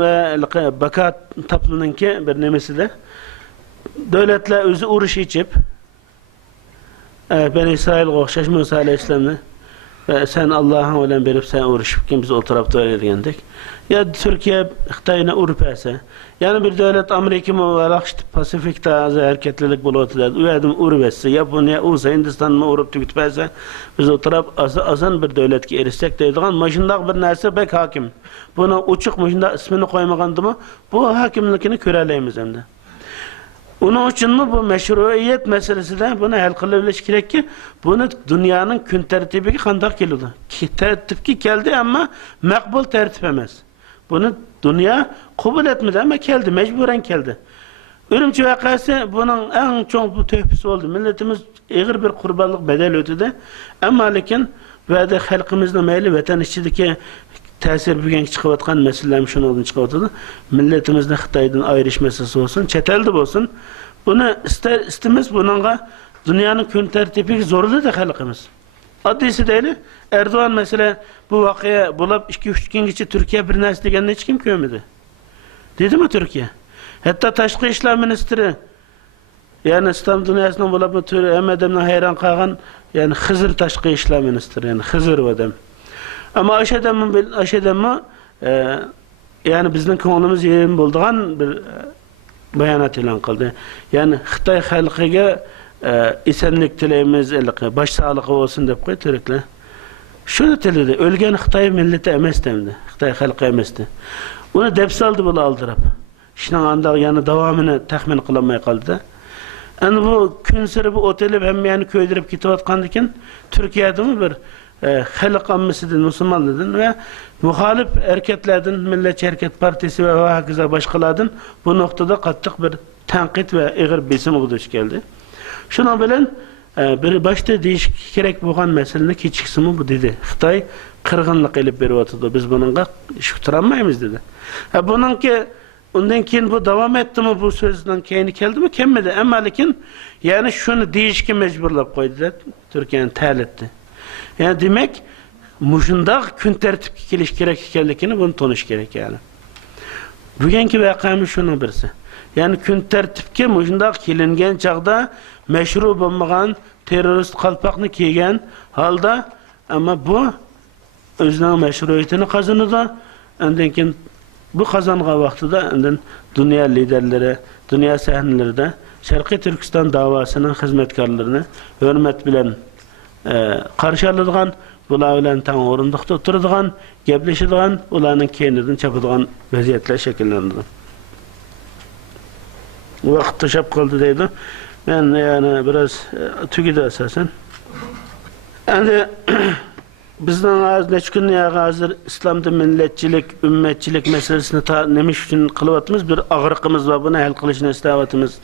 ve bakat taplınınki bir nemesi de devletler özü uğraşı içip ben İsrail qo'xshash Musa Aleyhisselam'ı ve sen Allah'ın olan berip sen uğraşıp kim biz o tarafta öğrendik. Ya Türkiye Xitoyni urpasa yani bir devlet Amerika mı var Pasifik'te az hareketlilik buluyordu. Uyadım urvetse Japonya olsa Hindistan mı urup tüketpasa biz o taraf azan bir devletki erişsek deydiğen maşındak bir narsa pek hakim. Buna uçuk maşında ismini koymagandı mı bu hakimlikini köreleyimiz hem de. Onun için mi bu meşruiyet meselesi de bunu hal kılabiliş gerek ki bunu dünyanın gün tertibi kandak geldi. Tertip geldi ama makbul tertip emez. Bunu dünya kabul etmedi ama geldi, mecburen geldi. Ürümçi vakası bunun en çok bu töhfisi oldu. Milletimiz ağır bir kurbanlık bedel ödedi. Ama lakin ve de halkımızla meyli vatan işçideki tesir bugün çıkıvatkan meselelerim şunu olduğunu çıkıvatdı. Milletimizde Xitoydan ayrış meselesi olsun, çetelde olsun. Bunu istemez bununla dünyanın gün tertibi zorlu da halkımız. Addisi değil. Erdoğan mesela bu vakıya bulup 2-3 gün geçti Türkiye bir nesli degenini hiç kim görmedi. Dedi mi Türkiye? Hatta Taşkı İşler Ministri yani İslam dünyasından bulup hem adamdan hayran kalgan yani Hızır Taşkı İşler Ministri yani Hızır o adam. Ama aşağıdan yani bizden konumuz yerin bulduğun bir bayanat ilan kıldı. Yani Xitoy halkıga esenlik tileyimiz, baş sağlığı olsun dep koy Türkler. Şunu tiledi, ölgen Xitoy milleti emes demdi. Xitoy halkı emesdi. Onu dep saldı bunu aldırıp. Şunun anda yani devamını tahmin kılamay kaldı. Yani bu gün sırı bu oteli hem yani köydürüp gitiyotkandikin Türkiye'de mi bir halk ammisidir, Müslümanlıdır ve muhalif hareketlerden Milliyetçi Hareket Partisi ve hakeza başkalardan bu noktada kattık bir tenkit ve ağır besim olduş geldi. Şuna bilen bir başta değişik gerek bulan meselenin küçük kısmı bu dedi. Xitoy kırgınlık elip beriyordu. Biz bununla iş tutammayız dedi. Bunun ki ondan keyin bu devam etti mi bu sözden keyni geldi mi kemmedi. Ama lakin yani şunu değişki mecburlap koydular. Türkiye'nin tel etti. Yani demek muşundaq gün tertip keliş gerek ekanligini bunu tonish gerek yani. Bugünkü vaqamiz şunun birisi. Yani gün tertipke muşundaq kelingan chaqda meşru bo'lmagan terörist qalpaqni kiygan halda ama bu özünün meşruiyetini kazandı. Ondan keyin bu kazangan vaqtida ondan dünya liderleri, dünya sahneleri de Şarkı Türkistan davasının hizmetkarlarını hürmet bilen karşıladıgan, bular bilen taң orundukta oturadigan, gepleşadigan, ularning keynidan chapadigan vaziyatlar shakllanadi. Vaqt to'shab qoldi deydi. Ben yani biraz tügüdü esasen. Yani bizden az neç gün hazır İslam'da milletçilik, ümmetçilik meselesini nemiş için kılıvatımız bir ağırlıkımız var. Bunu hal kılışını istavatımız.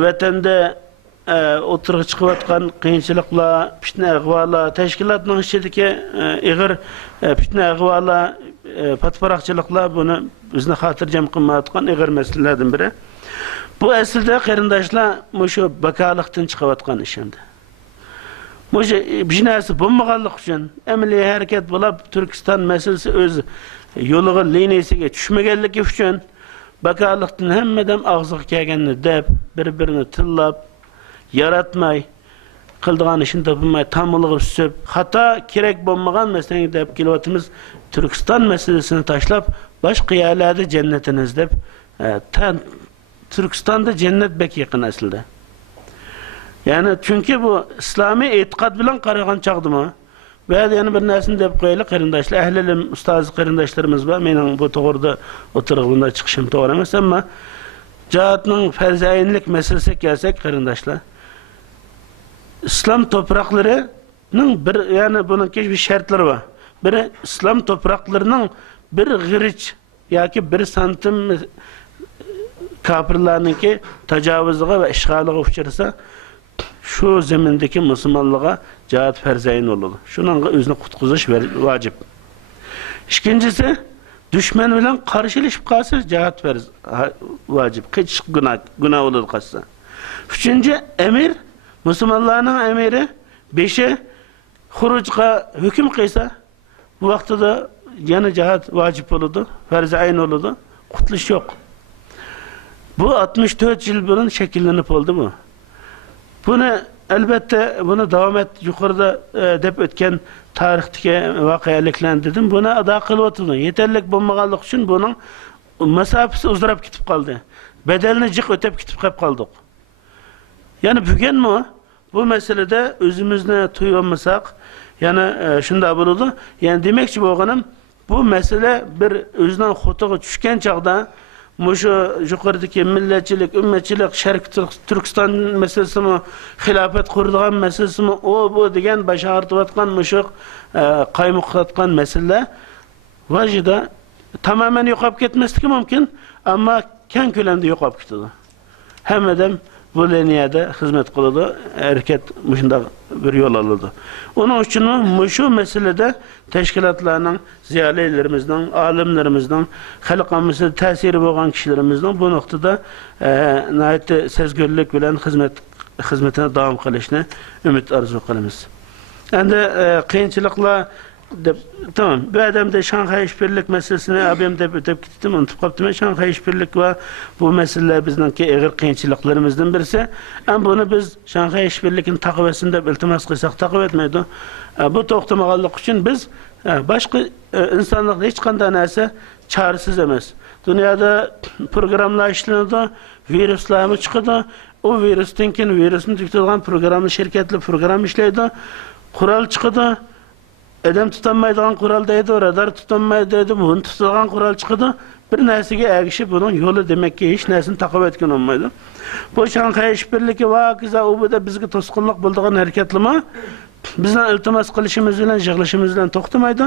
Vatanda oturuq çıkıvatkan kıyınçılıkla, fitne ağvala, teşkilatının içindeki ağır fitne ağvala, patparakçılıkla bunu bizne hatırcam kılmayatkan ağır meselelerden biri. Bu esilde qarindaşlar şu bakalıqdan çıkıvatkan işimdi. Şu bijnesi bulmağanlık için emeli hareket bulab Türkistan meselesi öz yoluğu liniyasiga düşmegenligi üçün bakalıqdan hemmeden ağzıq kelgenini dep, bir-birini tillab, yaratmay, kıldığan işin tapılmay, tamılığı süsüp, hatta kerek bulmagan meseleni dep kelivatımız Türkistan meselesini taşlap, başka yerlerde cennetiniz dep, Türkistan'da cennet bek yakın aslında. Yani çünkü bu İslami etiqad bilen qaragan çağdı mı? Veya yani bir nesini dep koyaylı qarindaşlar, ehlilim, ustazı qarindaşlarımız var. Menin bu toğurda oturğunda çıkışım toğır emas ama cihatının ferzayinlik meselesi gelsek qarindaşlar. İslam topraklarının bir yani bunun bir şartları var. Biri İslam topraklarının bir giriç yaki bir santim kafirlarınki tecavüzüge ve işgalıga uçursa şu zemindeki Müslümanlığa cihat ferzayin olur. Şunun özünü kutkuzuş vacip. İkincisi düşman bilen karşılaşıp kalsa cihat ferz vacip. Hiç günah olur kalsa. Üçüncü emir Müslümanların emiri beşe hurucga hüküm kıysa bu vakti da yana cihat vacip olurdu. Ferzayin olurdu. Kutluş yok. Bu 64 yıl bunun şekillenip oldu mu? Bunu elbette bunu devam et yukarıda dep ötken tarihteki vakayaliklendirdim. Buna ada kılıvatıldı. Yeterlik bulmaganlık için bunun mesafesi uzarıp gitip kaldı. Bedelini cık ötep gitip kaldık. Yani bugün mü? Bu meselede özümüzne tuyamasak yani şunda bulundu. Yani demekçi boğanım bu mesele bir özünden hutuğu düşken çağda şu yukarıdaki milletçilik, ümmetçilik, Şerq Türkistan meselesi mi, hilafet kurduğun meselesi mi, o bu degen başa artıvatkan muşuk, kaymuklatkan mesele vacida tamamen yokap gitmesi mümkün ama ken kölemde yokap gitti. Hem edem bu liniyede hizmet kıldı, hareket muşunda bir yol alırdı. Onun için şu meselede teşkilatlarının, ziyalilerimizden, alimlerimizden, halkımızın tesiri olan kişilerimizden bu noktada nihayet sezgörlük bilen hizmetine devam kılışını ümit arzu kılımız. Yani kıyınçılıkla tamam, bu adam da Şanghay İşbirlik meselesini abim de ötep gittim, unutup kaptım. Şanghay İşbirlik ve bu meseleler bizdeki ağır kıyınçılıklarımızdan birisi. Ama bunu biz Şanghay İşbirlik'in takvesinde iltimas kıysak takip etmeydi. Bu toxtamağallık için biz başka insanlıkta hiç kandan neyse çaresiz emez. Dünyada programlar işlenirdi, virüsler çıkırdı. O virüsün tüketilen programlı şirketli program işleydi. Kural çıkırdı. Adam tutanmaydıgan kuraldaydı, radar tutanmaydı, bunu tutan kural çıkırdı. Bir nesige ergişip bunun yolu demek ki hiç nesini takip etkin olmaydı. Bu Şanghay İşbirliği vakiza o da bizge tosqunluq bulduğun hareketlimi bizden iltimas qilishimiz bilan, yig'ilishimiz bilan to'xtamaydi.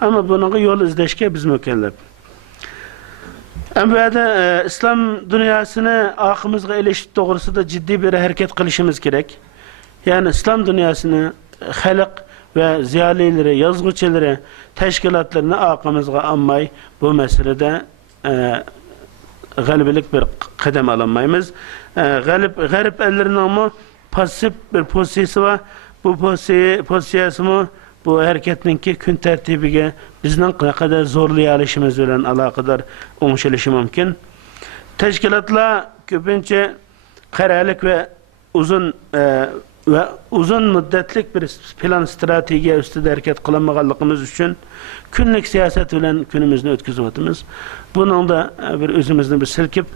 Ama bunun yol izlashga biz mükellef. Ama İslam dünyasını akımızga eleşit doğrusunda ciddi bir hareket qilishimiz gerek. Yani İslam dünyasını halk ve ziyalileri, yazgıçları, teşkilatlarını akımızga almay bu meselede galibilik bir kadem alamayız. Garip ellerinin mu pasif bir pozisiyası var. Bu pozisiyası mı bu hareketinki gün tertibige bizden ne kadar zorlayalışımız bilen alakadar oluşu mümkün. Teşkilatlar köpünce kararlılık ve uzun müddetlik bir plan stratejiye üstüde hareket kılanmağanlığımız için günlük siyaset bilen günümüzünü ötküzüvatımız. Bunun da bir özümüzden bir silkip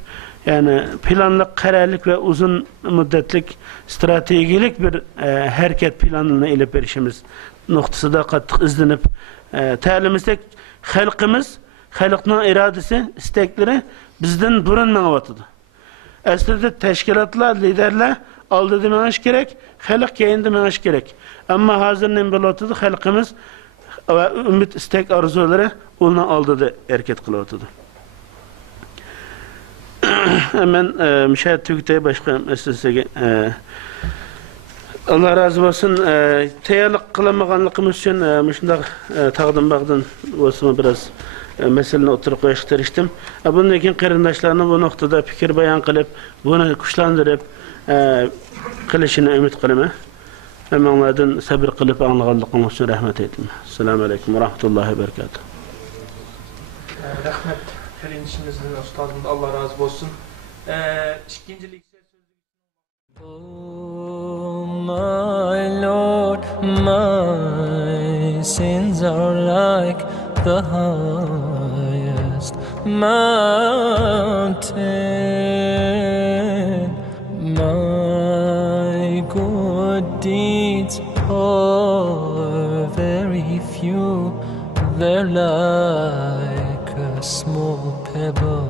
yani planlık, kararlılık ve uzun müddetlik stratejilik bir hareket planını ile perişimiz noktası da kattık izlenip talimizde halkımız, halkının iradesi, istekleri bizden burun mağavatıdır. Aslında teşkilatlar, liderler aldı meğiş gerek, halk keyinde meğiş gerek. Ama hazır ne bulutudu, halkımız ve ümit istek arzuları ondan aldı da hareket kılıverdi. Hemen müşahit Türkiye başka meselesine Allah razı olsun. Teyarlık kılamaganlığımız için şunday taqdim bağdan olsun biraz meseleni oturup koyuş teriştim. Bunun için qarindaşlarına bu noktada fikir bayan kılıp, bunu kuşlandırıp kılışını ümit kılımı. Hemen onlardan sabır kılıp anlaganlığımız için rahmet ettim. Selamun aleyküm ve rahmetullahi ve berekatuhu. Rahmet kerinçimizden ustadımız Allah razı olsun. İkincilik Oh my Lord, my sins are like the highest mountain. My good deeds are very few, they're like a small pebble